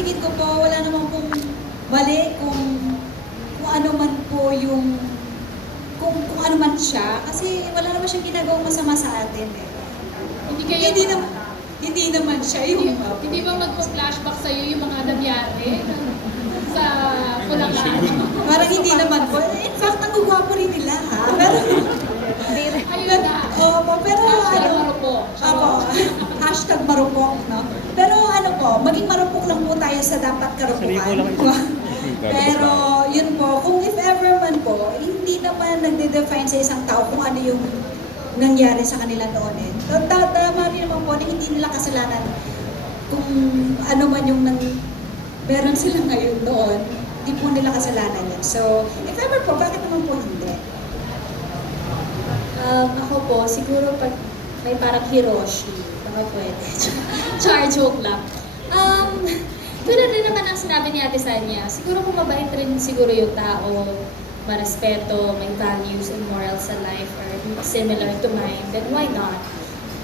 tingin ko po, wala naman pong mali kung ano man po yung, kung ano man siya. Kasi wala naman siyang ginagawang masama sa atin eh. Hindi naman siya yung... Hindi ba magpo-flashback sa'yo yung mga nangyari sa Bulacan? Parang hindi naman po. In fact, nagugwapo rin nila ha. Pero, Ayun na. opo, pero Hashtag ano... marupok. Opo, hashtag marupok, no? Pero ano po, maging marupok lang po tayo sa dapat karupukan. Pero yun po, kung if ever man po, hindi naman nagde-define sa isang tao kung ano yung nangyari sa kanila noon eh. Tama rin naman po na hindi nila kasalanan kung ano man yung meron sila ngayon noon, hindi po nila kasalanan yun. So, if ever po, bakit naman po hindi? Ako po, siguro pag may parang Hiroshi, baka pwede. Char, joke lang. Tulad rin naman ang sinabi ni Ate Sanya, siguro kung mabait rin siguro yung tao, marespeto, may values and morals sa life or similar to mine, then why not?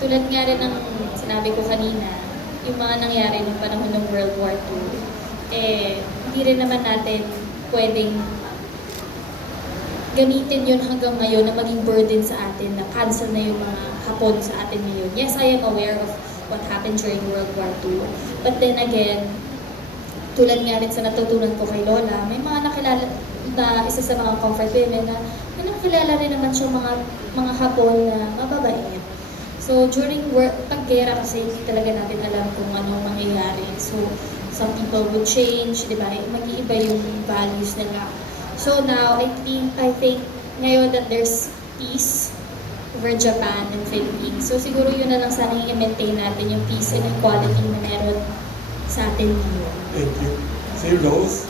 Tulad nga rin ng sinabi ko kanina, yung mga nangyari nung panahon ng World War II, hindi rin naman natin pwedeng gamitin yun hanggang ngayon na maging burden sa atin, na cancel na yung mga Hapon sa atin ngayon. Yes, I am aware of what happened during World War II. But then again, tulad nga rin sa natutunan ko kay Lola, may mga nakilala na isa sa mga comfort women na may nakilala rin naman siya mga Hapon na mababait. So during pag-gera kasi hindi talaga natin alam kung anong mangyayari. So some people would change, di ba? Mag-iiba yung values nila. So now, I think ngayon that there's peace over Japan and Philippines. So siguro yun na lang sana i-maintain natin yung peace and equality na meron sa atin ngayon. Thank you. Sir Rose?